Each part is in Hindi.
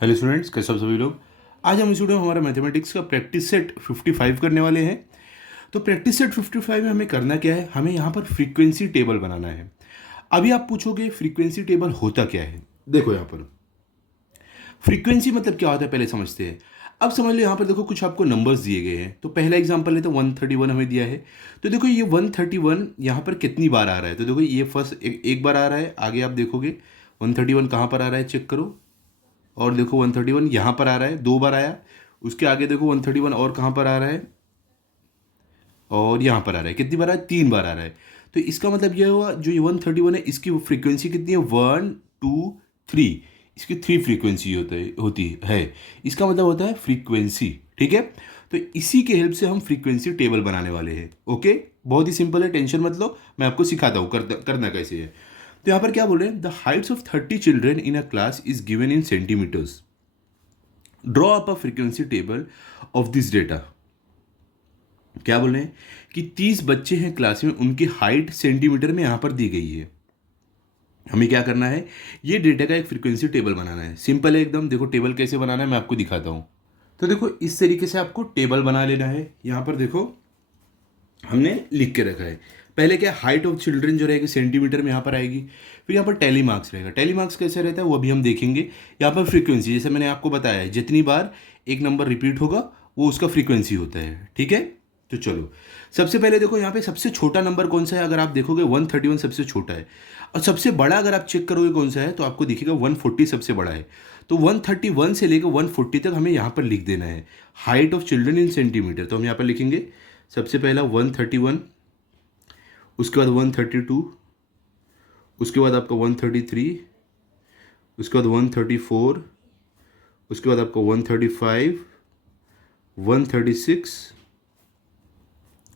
हेलो स्टूडेंट्स, कैसे हो सभी लोग। आज हम इस वीडियो में हमारा मैथमेटिक्स का प्रैक्टिस सेट 55 करने वाले हैं। तो प्रैक्टिस सेट 55 में हमें करना क्या है, हमें यहाँ पर फ्रीक्वेंसी टेबल बनाना है। अभी आप पूछोगे फ्रीक्वेंसी टेबल होता क्या है। देखो यहाँ पर फ्रीक्वेंसी मतलब क्या होता है पहले समझते हैं। अब समझ लो यहाँ पर देखो कुछ आपको नंबर्स दिए गए हैं। तो पहला एग्जांपल है तो 131 हमें दिया है। तो देखो ये 131 यहाँ पर कितनी बार आ रहा है। तो देखो ये फर्स्ट एक बार आ रहा है। आगे आप देखोगे 131 कहाँ पर आ रहा है, चेक करो। और देखो 131 यहाँ पर आ रहा है, दो बार आया। उसके आगे देखो 131 और कहाँ पर आ रहा है, और यहाँ पर आ रहा है। कितनी बार आ रहा है, तीन बार आ रहा है। तो इसका मतलब यह हुआ जो ये 131 है इसकी फ्रीक्वेंसी कितनी है, 1 2 3। इसकी थ्री फ्रीक्वेंसी होती है। इसका मतलब होता है फ्रीक्वेंसी। ठीक है। तो इसी के हेल्प से हम फ्रीक्वेंसी टेबल बनाने वाले हैं। ओके, बहुत ही सिंपल है, टेंशन मत लो, मैं आपको सिखाता हूँ करना कैसे है। तो यहाँ पर क्या बोल रहे हैं, the heights of 30 children in a class is given in centimeters. Draw up a frequency table of this data. क्या बोल रहे हैं कि 30 बच्चे हैं क्लास में, उनकी हाइट सेंटीमीटर में यहां पर दी गई है। हमें क्या करना है, ये डेटा का एक फ्रीक्वेंसी टेबल बनाना है। सिंपल है एकदम। देखो टेबल कैसे बनाना है मैं आपको दिखाता हूं। तो देखो इस तरीके से आपको टेबल बना लेना है। यहां पर देखो हमने लिख के रखा है। पहले क्या, हाइट ऑफ चिल्ड्रन जो रहेगी सेंटीमीटर में यहाँ पर आएगी। फिर यहाँ पर टेली मार्क्स रहेगा। टेली मार्क्स कैसे रहता है वो अभी हम देखेंगे। यहाँ पर फ्रीक्वेंसी, जैसे मैंने आपको बताया है, जितनी बार एक नंबर रिपीट होगा वो उसका फ्रीक्वेंसी होता है। ठीक है। तो चलो सबसे पहले देखो यहाँ पे सबसे छोटा नंबर कौन सा है। अगर आप देखोगे 131 सबसे छोटा है। और सबसे बड़ा अगर आप चेक करोगे कौन सा है तो आपको दिखेगा 140 सबसे बड़ा है। तो 131 से लेकर 140 तक हमें यहाँ पर लिख देना है height of children in centimetre. तो हम यहाँ पर लिखेंगे सबसे पहला 131, उसके बाद 132, उसके बाद आपका 133, उसके बाद 134, उसके बाद आपका 135, 136,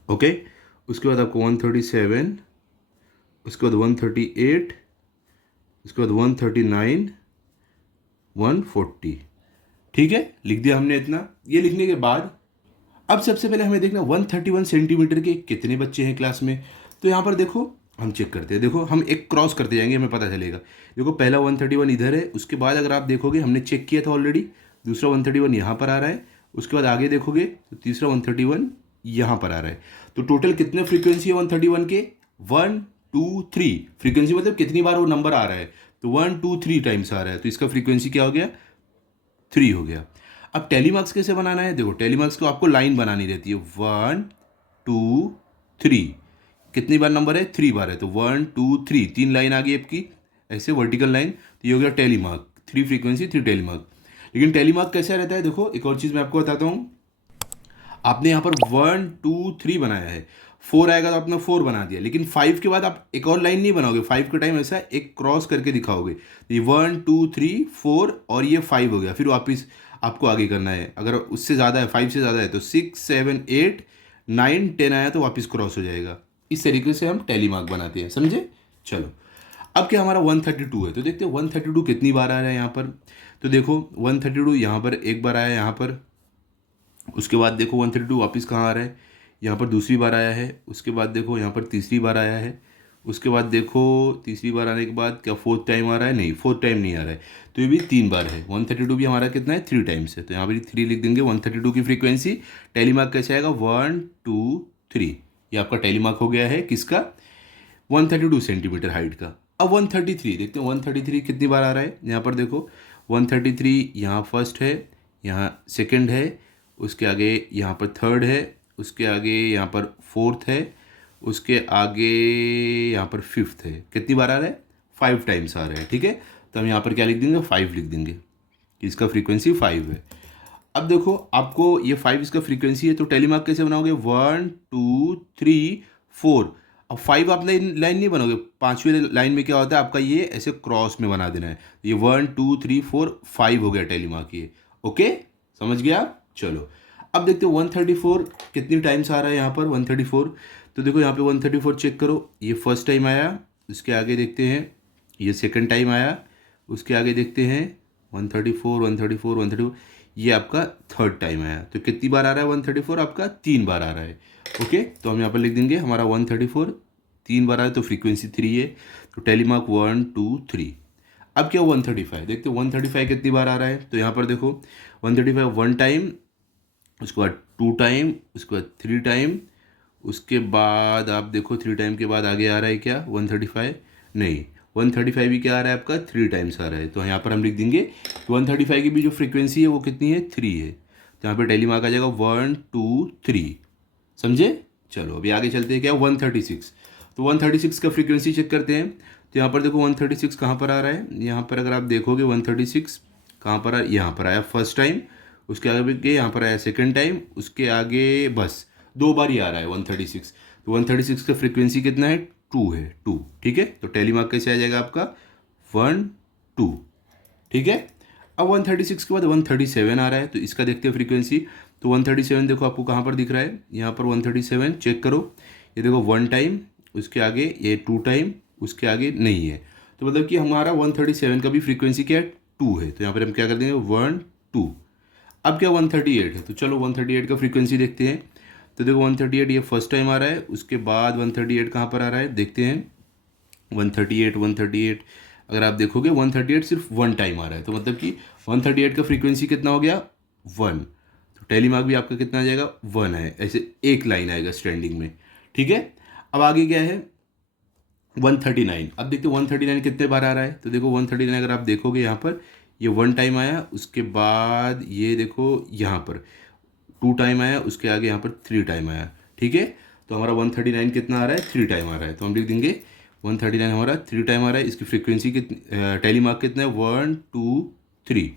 ओके। उसके बाद आपका 137, उसके बाद 138, उसके बाद 139, 140। ठीक है, लिख दिया हमने इतना। ये लिखने के बाद अब सबसे पहले हमें देखना 131 सेंटीमीटर के कितने बच्चे हैं क्लास में। तो यहाँ पर देखो हम चेक करते हैं। देखो हम एक क्रॉस करते जाएंगे, हमें पता चलेगा। देखो पहला 131 इधर है, उसके बाद अगर आप देखोगे हमने चेक किया था ऑलरेडी, दूसरा 131 यहाँ पर आ रहा है। उसके बाद आगे देखोगे तो तीसरा 131 यहाँ पर आ रहा है। तो टोटल कितने फ्रीक्वेंसी है 131 के, 1 2 3। फ्रीक्वेंसी मतलब कितनी बार वो नंबर आ रहा है। तो 1 2 3 टाइम्स आ रहा है, तो इसका फ्रीक्वेंसी क्या हो गया, 3 हो गया। अब टेलीमार्क्स कैसे बनाना है, देखो टेलीमार्क्स को आपको लाइन बनानी रहती है। 1 2 3, कितनी बार नंबर है, 3 बार है। तो 1 2 3, 3 लाइन आ गई आपकी ऐसे वर्टिकल लाइन। तो ये हो गया टेलीमार्क, 3 फ्रीक्वेंसी 3 टेलीमार्क। लेकिन टेलीमार्क कैसा रहता है, देखो एक और चीज़ मैं आपको बताता हूँ। आपने यहाँ पर 1 2 3 बनाया है, 4 आएगा तो आपने 4 बना दिया। लेकिन 5 के बाद आप एक और लाइन नहीं बनाओगे, 5 के टाइम ऐसा एक क्रॉस करके दिखाओगे। ये 1 2 3 4 और ये 5 हो गया। फिर वापिस आपको आगे करना है। अगर उससे ज़्यादा है, 5 से ज़्यादा है तो 6 7 8 9 10 आया तो वापस क्रॉस हो जाएगा। इस तरीके से हम टेली मार्क बनाते हैं, समझे। चलो अब क्या, हमारा 132 है। तो देखते हैं 132 कितनी बार आ रहा है यहाँ पर। तो देखो 132 यहाँ पर एक बार आया यहाँ पर। उसके बाद देखो 132 वापस कहाँ आ रहा है, यहाँ पर दूसरी बार आया है। उसके बाद देखो यहाँ पर तीसरी बार आया है। उसके बाद देखो तीसरी बार आने के बाद क्या फोर्थ टाइम आ रहा है, नहीं फोर्थ टाइम नहीं आ रहा है। तो ये भी 3 बार है। 132 भी हमारा कितना है, 3 टाइम्स है। तो यहाँ पर 3 लिख देंगे। 132 की फ्रीक्वेंसी टेलीमार्क कैसे आएगा, 1 2 3। ये आपका टेलीमार्क हो गया है किसका, 132 सेंटीमीटर हाइट का। अब 133 देखते हैं 133 कितनी बार आ रहा है। यहाँ पर देखो 133 यहाँ फर्स्ट है, यहाँ सेकंड है, उसके आगे यहाँ पर थर्ड है, उसके आगे यहाँ पर फोर्थ है, उसके आगे यहाँ पर फिफ्थ है। कितनी बार आ रहा है, 5 टाइम्स आ रहा है। ठीक है। तो हम यहाँ पर क्या लिख देंगे, 5 लिख देंगे कि इसका फ्रीक्वेंसी 5 है। अब देखो आपको ये 5 इसका फ्रीक्वेंसी है, तो टेलीमार्क कैसे बनाओगे, 1 2 3 4। अब 5 आप लाइन नहीं बनाओगे, पांचवी लाइन में क्या होता है आपका, ये ऐसे क्रॉस में बना देना है। ये 1 2 3 4 5 हो गया टेलीमार्क ये। ओके, समझ गया आप। चलो अब देखते हो 134 कितनी टाइम्स आ रहा है यहाँ पर 134। तो देखो यहाँ पे 134 चेक करो, ये फर्स्ट टाइम आया। उसके आगे देखते हैं ये सेकंड टाइम आया। उसके आगे देखते हैं 134 134 134, ये आपका थर्ड टाइम आया। तो कितनी बार आ रहा है 134, आपका 3 बार आ रहा है। ओके, तो हम यहाँ पर लिख देंगे हमारा 134 3 बार आया तो फ्रीक्वेंसी 3 है। तो टेलीमार्क 1 2 3। अब क्या 135, देखते 135 कितनी बार आ रहा है। तो यहाँ पर देखो 135 वन टाइम, उसके बाद टू टाइम, उसके बाद थ्री टाइम, उसके बाद आप देखो थ्री टाइम के बाद आगे आ रहा है क्या 135, नहीं 135 भी क्या आ रहा है आपका थ्री टाइम्स आ रहा है। तो यहाँ पर हम लिख देंगे 135 की भी जो फ्रीक्वेंसी है वो कितनी है, थ्री है। तो यहाँ पर टेली मार्क आ जाएगा 1 2 3, समझे। चलो अभी आगे चलते हैं, क्या 136। तो 136 का फ्रीक्वेंसी चेक करते हैं। तो यहाँ पर देखो 136 कहाँ पर आ रहा है, यहाँ पर अगर आप देखोगे 136 कहाँ पर आया, यहाँ पर आया फर्स्ट टाइम, उसके आगे यहाँ पर आया सेकंड टाइम, उसके आगे बस दो बार ही आ रहा है 136। तो 136 का फ्रीक्वेंसी कितना है, टू है, टू, ठीक है। तो टेली मार्क कैसे आ जाएगा आपका 1 2, ठीक है। अब 136 के बाद 137 आ रहा है, तो इसका देखते हैं फ्रीक्वेंसी। तो 137 देखो आपको कहाँ पर दिख रहा है, यहाँ पर 137 चेक करो, ये देखो वन टाइम, उसके आगे ये टू टाइम, उसके आगे नहीं है। तो मतलब कि हमारा 137 का भी फ्रीक्वेंसी क्या है, टू है। तो यहाँ पर हम क्या कर देंगे 1 2। अब क्या 138 है, तो चलो 138 का फ्रीक्वेंसी देखते हैं। तो देखो 138 ये फर्स्ट टाइम आ रहा है, उसके बाद 138 कहाँ पर आ रहा है देखते हैं। 138 अगर आप देखोगे 138 सिर्फ वन टाइम आ रहा है, तो मतलब कि 138 का फ्रीक्वेंसी कितना हो गया, वन। तो टेली मार्क भी आपका कितना आ जाएगा, वन है, ऐसे एक लाइन आएगा स्टैंडिंग में, ठीक है। अब आगे क्या है 139। अब देखते 139 कितने बार आ रहा है। तो देखो 139 अगर आप देखोगे यहाँ पर ये वन टाइम आया, उसके बाद ये देखो यहाँ पर टू टाइम आया, उसके आगे यहाँ पर थ्री टाइम आया, ठीक है। तो हमारा 139 कितना आ रहा है, थ्री टाइम आ रहा है। तो हम लिख देंगे 139 हमारा थ्री टाइम आ रहा है। इसकी फ्रीक्वेंसी कितनी, टेली मार्क कितना है 1 2 3,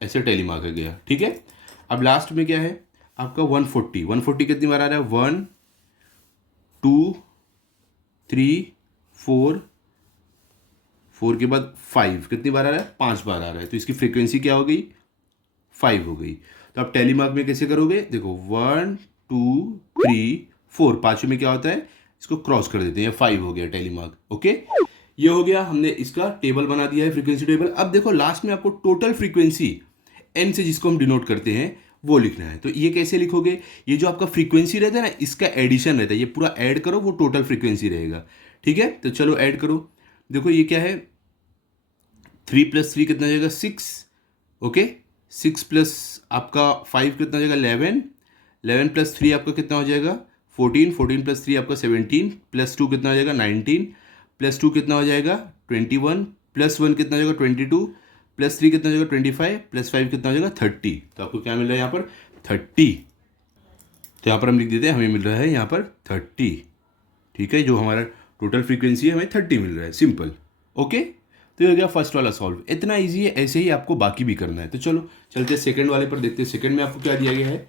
ऐसे टेली मार्क आ गया, ठीक है। अब लास्ट में क्या है आपका 140 कितनी बार आ रहा है, 1 2 3 4, फोर के बाद फाइव कितनी बार आ रहा है, पाँच बार आ रहा है। तो इसकी फ्रीक्वेंसी क्या हो गई, फाइव हो गई। तो आप टेली मार्क में कैसे करोगे, देखो 1 2 3 4, पाँचवें में क्या होता है इसको क्रॉस कर देते हैं, फाइव हो गया टेली मार्क, ओके। ये हो गया, हमने इसका टेबल बना दिया है, फ्रीक्वेंसी टेबल। अब देखो लास्ट में आपको टोटल फ्रीक्वेंसी एन से जिसको हम डिनोट करते हैं वो लिखना है। तो ये कैसे लिखोगे, ये जो आपका फ्रीक्वेंसी रहता है ना इसका एडिशन रहता है, ये पूरा ऐड करो वो टोटल फ्रीक्वेंसी रहेगा, ठीक है। तो चलो ऐड करो, देखो ये क्या है, 3 + 3 कितना हो जाएगा, 6, ओके। 6 प्लस आपका 5 कितना हो जाएगा, 11, 11 + 3 आपका कितना हो जाएगा, 14, 14 + 3 आपका 17, +2 कितना हो जाएगा, 19, +2 कितना हो जाएगा, 21, +1 कितना हो जाएगा, 22, +3 कितना हो जाएगा, 25, +5 कितना हो जाएगा, 30। तो आपको क्या मिल रहा है यहाँ पर, 30। तो यहाँ पर हम लिख देते हैं हमें मिल रहा है यहाँ पर 30, ठीक है। जो हमारा टोटल फ्रीक्वेंसी है हमें 30 मिल रहा है, सिंपल, ओके। तो ये हो गया फर्स्ट वाला सॉल्व, इतना इजी है, ऐसे ही आपको बाकी भी करना है। तो चलो चलते हैं सेकंड वाले पर, देखते हैं सेकंड में आपको क्या दिया गया है।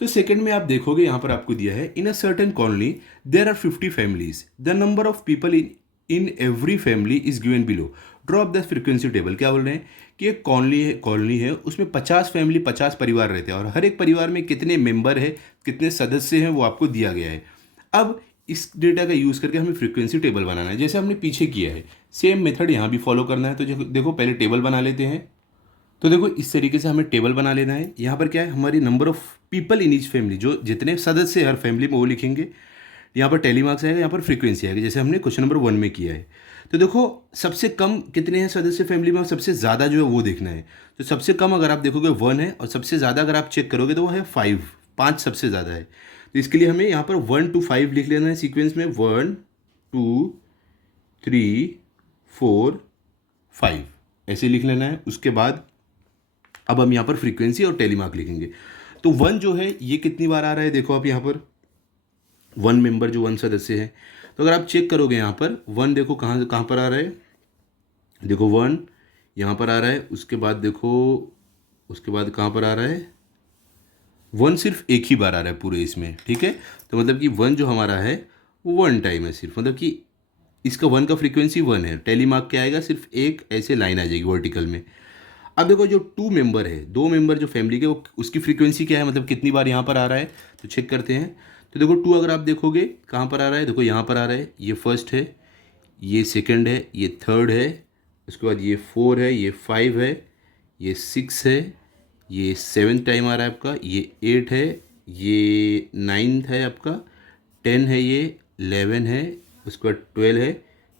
तो सेकंड में आप देखोगे यहाँ पर आपको दिया है, in a certain colony there are 50 families, the number of people in every family is given below, draw the frequency table. क्या बोल रहे हैं कि एक कॉलोनी है उसमें 50 फैमिली 50 परिवार रहते हैं, और हर एक परिवार में कितने मेंबर है, कितने सदस्य हैं वो आपको दिया गया है। अब इस डेटा का यूज़ करके हमें फ्रीक्वेंसी टेबल बनाना है, जैसे हमने पीछे किया है सेम मेथड यहाँ भी फॉलो करना है। तो देखो पहले टेबल बना लेते हैं। तो देखो इस तरीके से हमें टेबल बना लेना है। यहाँ पर क्या है, हमारी number of people in each family, जो जितने सदस्य हर फैमिली में वो लिखेंगे। यहाँ पर टेली मार्क्स आएगा, यहाँ पर फ्रीक्वेंसी आएगी, जैसे हमने क्वेश्चन नंबर 1 में किया है। तो देखो सबसे कम कितने हैं सदस्य फैमिली में, और सबसे ज़्यादा जो है वो देखना है। तो सबसे कम अगर आप देखोगे 1 है, और सबसे ज़्यादा अगर आप चेक करोगे तो वो है 5, 5 सबसे ज़्यादा है। तो इसके लिए हमें यहाँ पर 1 to 5 लिख लेना है सीक्वेंस में, 1 2 3 4 5 ऐसे लिख लेना है। उसके बाद अब हम यहाँ पर फ्रीक्वेंसी और टेली मार्क लिखेंगे। तो 1 जो है ये कितनी बार आ रहा है, देखो आप यहाँ पर 1 मेंबर जो 1 सदस्य है। तो अगर आप चेक करोगे यहाँ पर 1 देखो कहाँ कहाँ पर आ रहा है, देखो 1 यहाँ पर आ रहा है। उसके बाद देखो उसके बाद कहाँ पर आ रहा है, 1 सिर्फ एक ही बार आ रहा है पूरे इसमें, ठीक है। तो मतलब कि 1 जो हमारा है वो 1 टाइम है सिर्फ, मतलब कि इसका 1 का फ्रीक्वेंसी 1 है। टेली मार्क क्या आएगा, सिर्फ एक ऐसे लाइन आ जाएगी वर्टिकल में। अब देखो जो 2 मेंबर है, 2 मेंबर जो फैमिली के, वो उसकी फ्रीक्वेंसी क्या है, मतलब कितनी बार यहाँ पर आ रहा है, तो चेक करते हैं। तो देखो 2 अगर आप देखोगे कहाँ पर आ रहा है, देखो यहाँ पर आ रहा है, ये फर्स्ट है, ये सेकंड है, ये थर्ड है, उसके बाद ये 4 है, ये 5 है, ये 6 है, ये 7th टाइम आ रहा है आपका, ये 8 है, ये 9th है आपका, 10 है, ये 11 है, उसके बाद 12 है,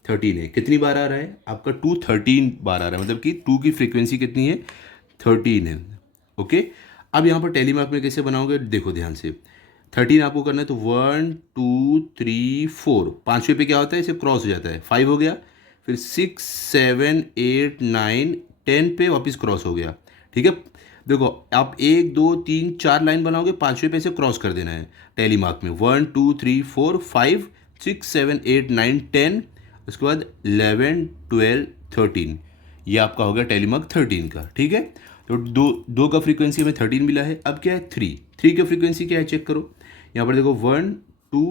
13 है। कितनी बार आ रहा है आपका? 2 13 बार आ रहा है, मतलब कि 2 की फ्रीक्वेंसी कितनी है? 13 है। ओके, अब यहाँ पर टेलीमार्क में कैसे बनाओगे देखो ध्यान से। 13 आपको करना है तो 1 2 3 4, पाँचवें पे क्या होता है, इसे क्रॉस हो जाता है, 5 हो गया, फिर 6 7 8 9 10 पे वापस क्रॉस हो गया। ठीक है, देखो आप 1 2 3 4 लाइन बनाओगे, पाँचवें पे से क्रॉस कर देना है टेलीमार्क में। 1 2 3 4 5 6 7 8 9 10, उसके बाद 11 12 13, ये आपका हो गया टेलीमार्क 13 का। ठीक है, तो दो दो का फ्रीक्वेंसी हमें 13 मिला है। अब क्या है? 3 का फ्रीक्वेंसी क्या है चेक करो। यहाँ पर देखो 1 2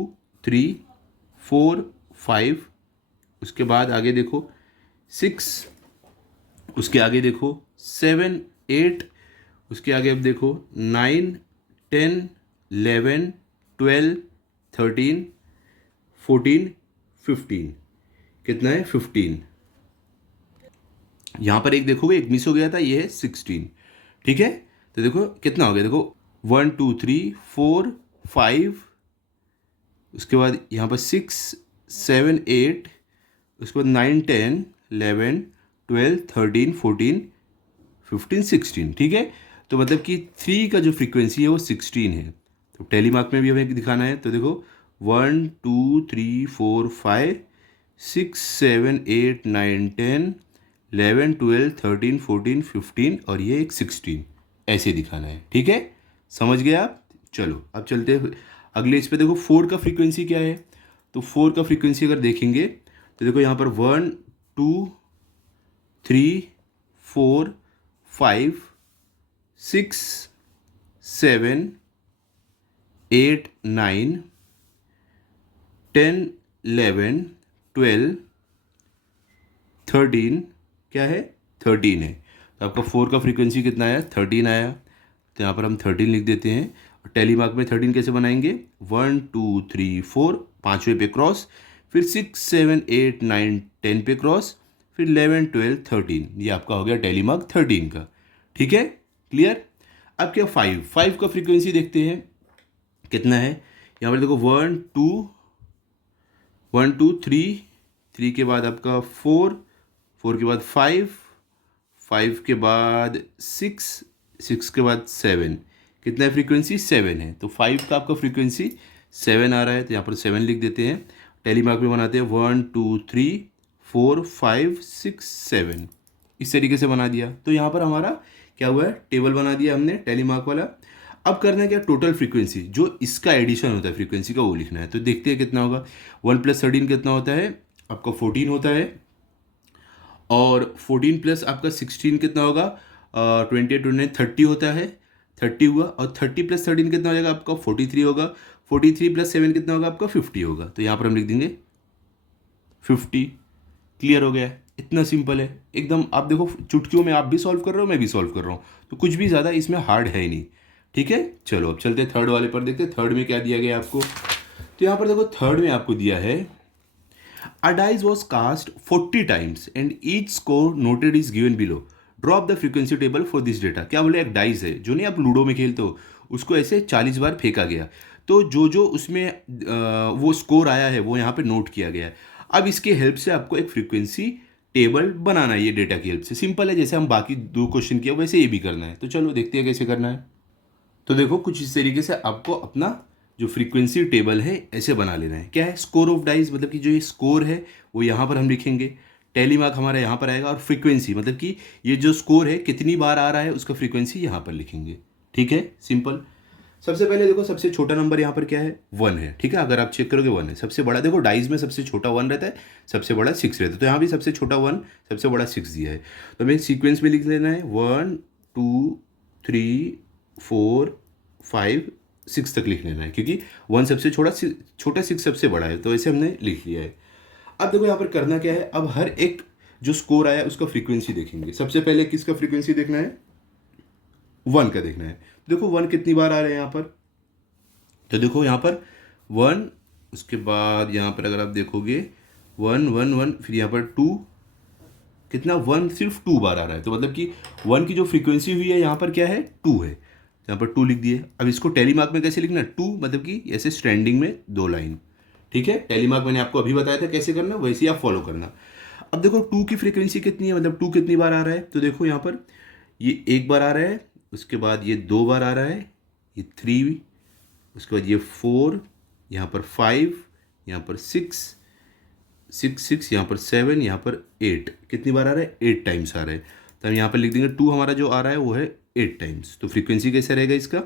3 4 5, उसके बाद आगे देखो 6, उसके आगे देखो 7 8, उसके आगे अब देखो 9 10 11 12 13 14 15, कितना है? 15। यहाँ पर एक देखोगे एक मिस हो गया था, ये है 16। ठीक है, तो देखो कितना हो गया, देखो 1 2 3 4 5, उसके बाद यहाँ पर 6 7 8, उसके बाद 9 10 11 12 13 14 15 16। ठीक है, तो मतलब कि 3 का जो फ्रीक्वेंसी है वो 16 है। तो टेलीमार्क में भी हमें दिखाना है, तो देखो 1 2 3 4 5 6 7 8 9 10 11 12 13 14 15 और ये एक 16, ऐसे दिखाना है। ठीक है, समझ गए आप? चलो अब चलते हैं अगले इस पे। देखो 4 का फ्रीक्वेंसी क्या है, तो 4 का फ्रीक्वेंसी अगर देखेंगे तो देखो यहाँ पर 1 2 3 4 5 6 7 8 9 10 11 12 13, क्या है? 13 है। तो आपका 4 का फ्रीक्वेंसी कितना आया? 13 आया, तो यहाँ पर हम 13 लिख देते हैं। और टेलीमार्क में 13 कैसे बनाएंगे? 1 2 3 4, पाँचवें पे क्रॉस, फिर 6 7 8 9 10 पे क्रॉस, फिर 11 12 13, ये आपका हो गया टेलीमार्क 13 का। ठीक है, क्लियर? अब क्या 5 का फ्रीक्वेंसी देखते हैं कितना है। यहाँ पर देखो 1 2 3 के बाद आपका 4 के बाद 5 के बाद 6 के बाद 7, कितना है फ्रीक्वेंसी? 7 है। तो 5 का आपका फ्रीक्वेंसी 7 आ रहा है, तो यहाँ पर 7 लिख देते हैं। टेलीमार्क में बनाते हैं 1 2 3 4 5 6 7, इस तरीके से बना दिया। तो यहाँ पर हमारा क्या हुआ है? टेबल बना दिया हमने टेलीमार्क वाला। अब करना है क्या? टोटल फ्रीक्वेंसी, जो इसका एडिशन होता है फ्रीक्वेंसी का, वो लिखना है। तो देखते हैं कितना होगा। 1 + 13 कितना होता है? आपका 14 होता है। और 14 प्लस आपका 16 कितना होगा? 28 29 30 होता है, 30 हुआ। और 30 + 13 कितना हो जाएगा आपका? 43 होगा। 43 + 7 कितना होगा आपका? 50 होगा। तो यहाँ पर हम लिख देंगे 50। क्लियर हो गया? इतना सिंपल है एकदम। आप देखो चुटकियों में आप भी सॉल्व कर रहे हो, मैं भी सॉल्व कर रहा हूँ, तो कुछ भी ज़्यादा इसमें हार्ड है ही नहीं। ठीक है, चलो अब चलते हैं थर्ड वाले पर, देखते हैं थर्ड में क्या दिया गया आपको। तो यहाँ पर देखो थर्ड में आपको दिया है A dice was cast 40 times and each score noted is given below. Drop the frequency table for this data. क्या बोले? एक डाइस है जो नहीं आप लूडो में खेलते हो, उसको ऐसे 40 बार फेंका गया, तो जो जो उसमें वो स्कोर आया है वो यहाँ पे नोट किया गया है। अब इसके हेल्प से आपको एक फ्रीक्वेंसी टेबल बनाना है, ये डेटा की हेल्प से। सिंपल है, जैसे हम बाकी 2 क्वेश्चन किया वैसे ये भी करना है। तो चलो देखते हैं कैसे करना है। तो देखो कुछ इस तरीके से आपको अपना जो फ्रीक्वेंसी टेबल है ऐसे बना लेना है। क्या है? स्कोर ऑफ डाइस, मतलब कि जो ये स्कोर है वो यहाँ पर हम लिखेंगे, टेलीमार्क हमारा यहाँ पर आएगा, और फ्रीक्वेंसी मतलब कि ये जो स्कोर है कितनी बार आ रहा है उसका फ्रीक्वेंसी यहाँ पर लिखेंगे। ठीक है, सिंपल। सबसे पहले देखो सबसे छोटा नंबर यहाँ पर क्या है? 1 है। ठीक है, अगर आप चेक करोगे 1 है। सबसे बड़ा देखो डाइस में सबसे छोटा 1 रहता है, सबसे बड़ा 6 रहता है, तो यहाँ भी सबसे छोटा 1, सबसे बड़ा 6 दिया है। तो हमें सीक्वेंस में लिख लेना है 1 2 3 4 5 6 तक लिख लेना है, क्योंकि 1 सबसे छोटा 6 सबसे बड़ा है, तो ऐसे हमने लिख लिया है। अब देखो यहाँ पर करना क्या है, अब हर एक जो स्कोर आया उसका फ्रीक्वेंसी देखेंगे। सबसे पहले किसका फ्रीक्वेंसी देखना है? 1 का देखना है। देखो 1 कितनी बार आ रहे हैं यहाँ पर, तो देखो यहाँ पर 1, उसके बाद यहाँ पर अगर आप देखोगे 1 1 1, फिर यहाँ पर 2, कितना? 1 सिर्फ 2 बार आ रहा है, तो मतलब कि 1 की जो फ्रीक्वेंसी हुई है यहाँ पर क्या है? 2 है, यहाँ पर 2 लिख दिए। अब इसको टेलीमार्क में कैसे लिखना है? 2 मतलब कि ऐसे स्टैंडिंग में 2 लाइन। ठीक है, टैली मार्क मैंने आपको अभी बताया था कैसे करना, वैसे ही आप फॉलो करना। अब देखो 2 की फ्रीक्वेंसी कितनी है, मतलब 2 कितनी बार आ रहा है, तो देखो यहाँ पर ये एक बार आ रहा है, उसके बाद ये 2 बार आ रहा है, ये 3, उसके बाद ये 4, यहाँ पर 5, यहाँ पर 6, 6 यहाँ पर 7, यहाँ पर 8, कितनी बार आ रहा है, 8 टाइम्स आ रहा है। तो हम यहाँ पर लिख देंगे 2 हमारा जो आ रहा है वो है 8 टाइम्स। तो फ्रीक्वेंसी कैसे रहेगा इसका,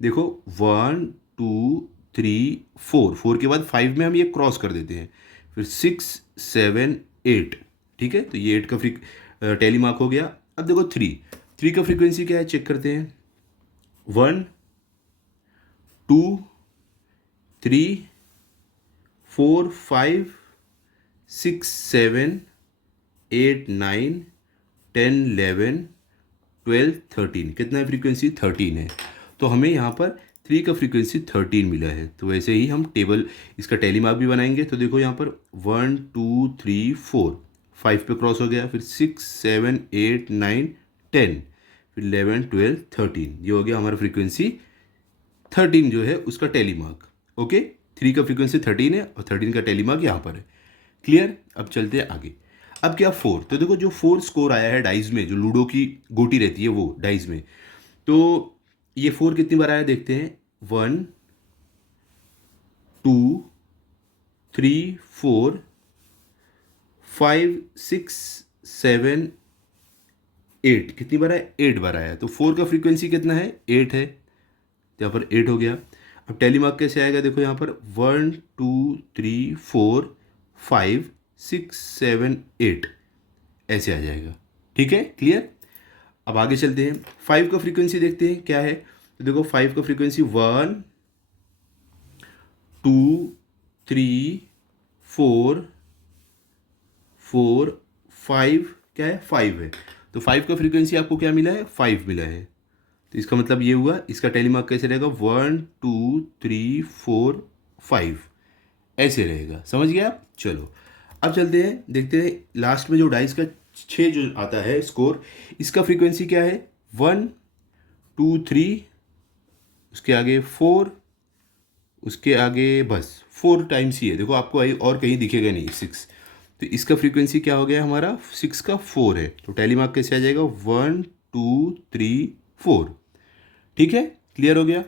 देखो 1 2 3 4, 4 के बाद 5 में हम ये क्रॉस कर देते हैं, फिर 6 7 8, ठीक है। तो ये 8 का टैली मार्क हो गया। अब देखो 3 का फ्रीक्वेंसी क्या है, चेक करते हैं, 1 2 3 4 5 6 7 8 9 10 11 12 13, कितना है फ्रीक्वेंसी, 13 है। तो हमें यहाँ पर 3 का फ्रीक्वेंसी 13 मिला है। तो वैसे ही हम टेबल इसका टैली मार्क भी बनाएंगे। तो देखो यहाँ पर 1 2 3 4, 5 पे क्रॉस हो गया, फिर 6 7 8 9 10, फिर 11 12 13, ये हो गया हमारा फ्रीक्वेंसी 13 जो है उसका टैली मार्क। ओके, 3 का फ्रीक्वेंसी 13 है और 13 का टैली मार्क यहाँ पर है। क्लियर। अब चलते हैं आगे। अब क्या 4, तो देखो जो 4 स्कोर आया है डाइज में, जो लूडो की गोटी रहती है वो डाइज में, तो ये 4 कितनी बार आया देखते हैं, 1 2 3 4 5 6 7 8, कितनी बार आया, 8 बार आया। तो 4 का फ्रीक्वेंसी कितना है, 8 है, तो यहाँ पर 8 हो गया। अब टैली मार्क कैसे आएगा, देखो यहाँ पर 1 2 3 4 5 6 7 8, ऐसे आ जाएगा। ठीक है, क्लियर। अब आगे चलते हैं, 5 का फ्रीक्वेंसी देखते हैं क्या है। तो देखो 5 का फ्रीक्वेंसी 1 2 3 4 4 5, क्या है, 5 है। तो 5 का फ्रीक्वेंसी आपको क्या मिला है, 5 मिला है। तो इसका मतलब ये हुआ, इसका टैली मार्क कैसे रहेगा, 1 2 3 4 5, ऐसे रहेगा। समझ गए आप। चलो अब चलते हैं, देखते हैं लास्ट में जो डाइस का 6 जो आता है स्कोर, इसका फ्रीक्वेंसी क्या है, 1 2 3, उसके आगे 4, उसके आगे बस 4 टाइम्स ही है। देखो आपको और कहीं दिखेगा नहीं 6। तो इसका फ्रीक्वेंसी क्या हो गया हमारा, 6 का 4 है। तो टैली मार्क कैसे आ जाएगा, 1 2 3 4। ठीक है, क्लियर हो गया।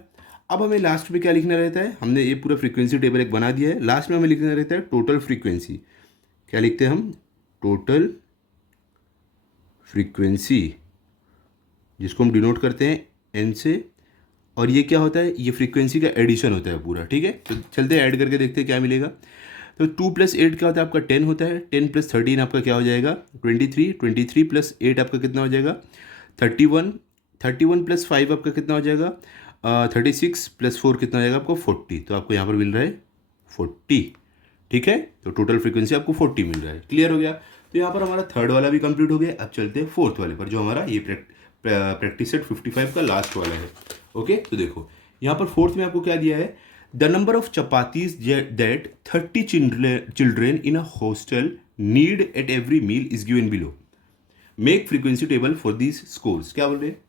अब हमें लास्ट में क्या लिखना रहता है, हमने ये पूरा फ्रीक्वेंसी टेबल एक बना दिया है, लास्ट में हमें लिखना रहता है टोटल फ्रीक्वेंसी। क्या लिखते हैं हम, टोटल फ्रीक्वेंसी, जिसको हम डिनोट करते हैं एन से। और ये क्या होता है, ये फ्रीक्वेंसी का एडिशन होता है पूरा। ठीक है, तो चलते हैं ऐड करके देखते हैं क्या मिलेगा। तो 2 + 8 क्या होता है आपका, 10 होता है। 10 + 13 आपका क्या हो जाएगा, 23। 23 + 8 आपका कितना हो जाएगा, 31। 31 + 5 आपका कितना हो जाएगा, 36 + 4 कितना हो जाएगा आपको, 40। तो आपको यहाँ पर मिल रहा है 40। ठीक है, तो टोटल फ्रीक्वेंसी आपको 40 मिल रहा है। क्लियर हो गया। तो यहाँ पर हमारा थर्ड वाला भी कंप्लीट हो गया। अब चलते हैं फोर्थ वाले पर, जो हमारा ये प्रैक्टिस सेट 55 का लास्ट वाला है। ओके, तो देखो यहाँ पर फोर्थ में आपको क्या दिया है, the number of chapatis that 30 children in a hostel need at every meal is given below, make frequency table for these scores. क्या बोल रहे हैं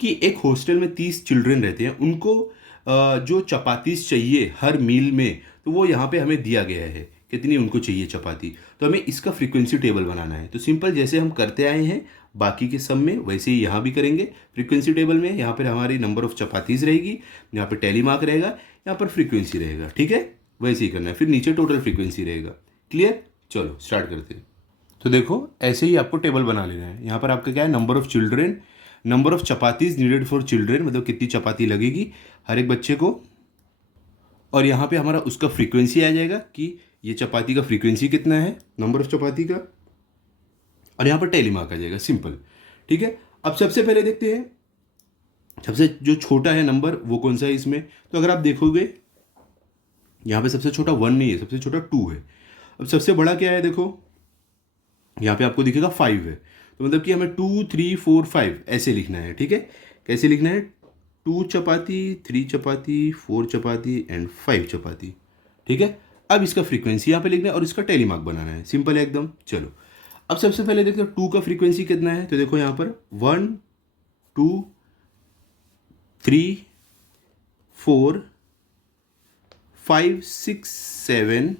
कि एक हॉस्टल में 30 चिल्ड्रेन रहते हैं, उनको जो चपातीस चाहिए हर मील में, तो वो यहाँ पे हमें दिया गया है कितनी उनको चाहिए चपाती। तो हमें इसका फ्रीक्वेंसी टेबल बनाना है। तो सिंपल जैसे हम करते आए हैं बाकी के सब में, वैसे ही यहाँ भी करेंगे। फ्रीक्वेंसी टेबल में यहाँ पर हमारी नंबर ऑफ चपातीज रहेगी, यहाँ पर टैली मार्क रहेगा, यहाँ पर फ्रीक्वेंसी रहेगा। ठीक है, वैसे ही करना है। फिर नीचे टोटल फ्रीक्वेंसी रहेगा। क्लियर, चलो स्टार्ट करते हैं। तो देखो ऐसे ही आपको टेबल बना लेना है। यहाँ पर आपका क्या है, number of children, number of chapatis needed for children, मतलब कितनी चपाती लगेगी हर एक बच्चे को। और यहाँ पे हमारा उसका फ्रीक्वेंसी आ जाएगा कि ये चपाती का फ्रीक्वेंसी कितना है, नंबर ऑफ चपाती का। और यहाँ पर टैली मार्क आ जाएगा, सिंपल। ठीक है, अब सबसे पहले देखते हैं सबसे जो छोटा है नंबर वो कौन सा है इसमें। तो अगर आप देखोगे यहाँ पे सबसे छोटा 1 नहीं है, सबसे छोटा 2 है। अब सबसे बड़ा क्या है, देखो यहाँ पे आपको दिखेगा 5 है। तो मतलब कि हमें 2 3 4 5 ऐसे लिखना है। ठीक है, कैसे लिखना है, 2 चपाती, 3 चपाती, 4 चपाती एंड 5 चपाती। ठीक है, अब इसका फ्रीक्वेंसी यहाँ पे लिखना है और इसका टैली मार्क बनाना है। सिंपल है एकदम। चलो अब सबसे पहले देखते हैं 2 का फ्रीक्वेंसी कितना है। तो देखो यहाँ पर 1 2 3 4 5 6 7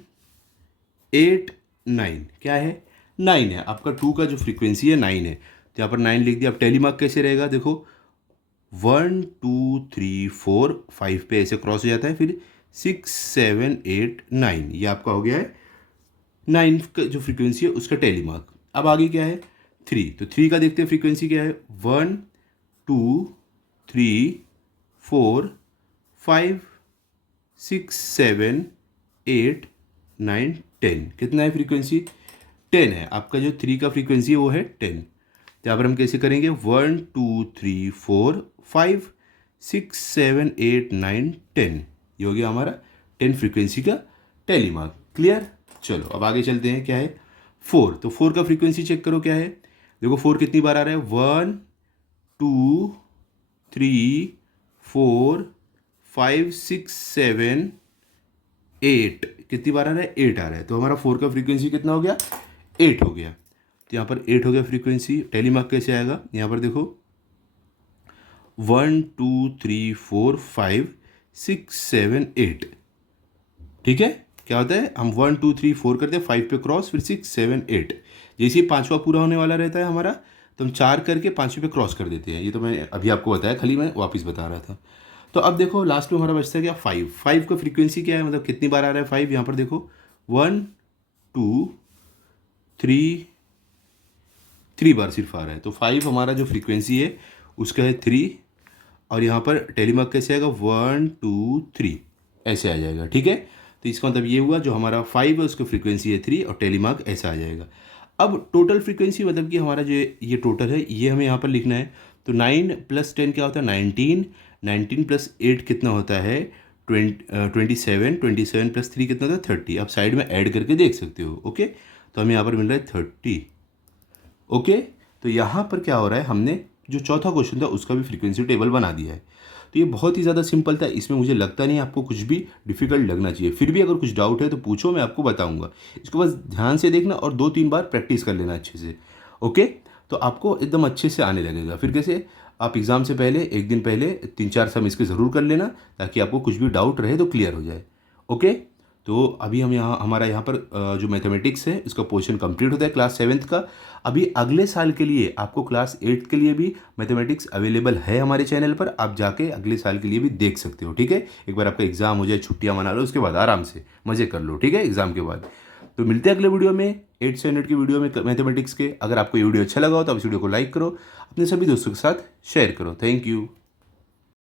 8 9 क्या है 9 है आपका 2 का जो फ्रीक्वेंसी है 9 है, तो यहाँ पर 9 लिख दिया। अब टेलीमार्क कैसे रहेगा देखो 1 2 3 4 5 पे ऐसे क्रॉस हो जाता है, फिर 6 7 8 9 ये आपका हो गया है 9 का जो फ्रीक्वेंसी है उसका टेलीमार्क। अब आगे क्या है 3, तो 3 का देखते हैं फ्रीक्वेंसी क्या है 1 2 3 4 5 6 7 8 9 10 कितना है फ्रीक्वेंसी 10 है आपका जो 3 का फ्रीक्वेंसी है वो है 10। तो यहाँ पर हम कैसे करेंगे 1 2 3 4 5 6 7 8 9 10 ये हो गया हमारा 10 फ्रीक्वेंसी का टेलीमार्क। क्लियर। चलो अब आगे चलते हैं क्या है 4, तो 4 का फ्रीक्वेंसी चेक करो क्या है देखो 4 कितनी बार आ रहा है 1 2 3 4 5 6 7 8 कितनी बार आ रहा है 8 आ रहा है, तो हमारा 4 का फ्रीक्वेंसी कितना हो गया 8 हो गया। तो यहाँ पर 8 हो गया फ्रीक्वेंसी। टेलीमार्क कैसे आएगा यहाँ पर देखो 1 2 3 4 5 6 7 8 ठीक है। क्या होता है हम 1 2 3 4 करते हैं 5 पे क्रॉस फिर 6 7 8 जैसे ही पाँचवा पूरा होने वाला रहता है हमारा तो हम 4 करके पाँचवें पे क्रॉस कर देते हैं। ये तो मैं अभी आपको बताया, खाली मैं वापस बता रहा था। तो अब देखो लास्ट में हमारा बचता है क्या 5 का फ्रीक्वेंसी क्या है मतलब कितनी बार आ रहा है 5 यहाँ पर देखो 1 2 3 बार सिर्फ आ रहा है, तो 5 हमारा जो फ्रीक्वेंसी है उसका है 3 और यहाँ पर टेलीमार्क कैसे आएगा 1 2 3 ऐसे आ जाएगा। ठीक है, तो इसका मतलब ये हुआ जो हमारा 5 है उसका फ्रीक्वेंसी है 3 और टेलीमार्क ऐसा आ जाएगा। अब टोटल फ्रीक्वेंसी मतलब कि हमारा जो ये टोटल है ये हमें यहाँ पर लिखना है। तो 9 + 10 क्या होता है 19, 19 + 8 कितना होता है 27, 27 + 3 कितना होता है 30। अब साइड में ऐड करके देख सकते हो। ओके, तो हमें यहाँ पर मिल रहा है 30। ओके, तो यहाँ पर क्या हो रहा है हमने जो चौथा क्वेश्चन था उसका भी फ्रीक्वेंसी टेबल बना दिया है। तो ये बहुत ही ज़्यादा सिंपल था, इसमें मुझे लगता नहीं आपको कुछ भी डिफिकल्ट लगना चाहिए। फिर भी अगर कुछ डाउट है तो पूछो, मैं आपको बताऊंगा। इसको बस ध्यान से देखना और 2-3 बार प्रैक्टिस कर लेना अच्छे से। ओके, तो आपको एकदम अच्छे से आने लगेगा। फिर कैसे आप एग्ज़ाम से पहले एक दिन पहले 3-4 सम इसके ज़रूर कर लेना ताकि आपको कुछ भी डाउट रहे तो क्लियर हो जाए। ओके, तो अभी हम हमारा यहाँ पर जो मैथमेटिक्स है इसका पोर्शन कंप्लीट होता है क्लास 7th का। अभी अगले साल के लिए आपको क्लास 8th के लिए भी मैथमेटिक्स अवेलेबल है हमारे चैनल पर, आप जाके अगले साल के लिए भी देख सकते हो। ठीक है, एक बार आपका एग्जाम हो जाए, छुट्टियाँ मना लो, उसके बाद आराम से मज़े कर लो। ठीक है, एग्जाम के बाद। तो मिलते हैं अगले वीडियो में 8th स्टैंडर्ड की वीडियो में मैथमेटिक्स के। अगर आपको ये वीडियो अच्छा लगा हो तो आप इस वीडियो को लाइक करो, अपने सभी दोस्तों के साथ शेयर करो। Thank you.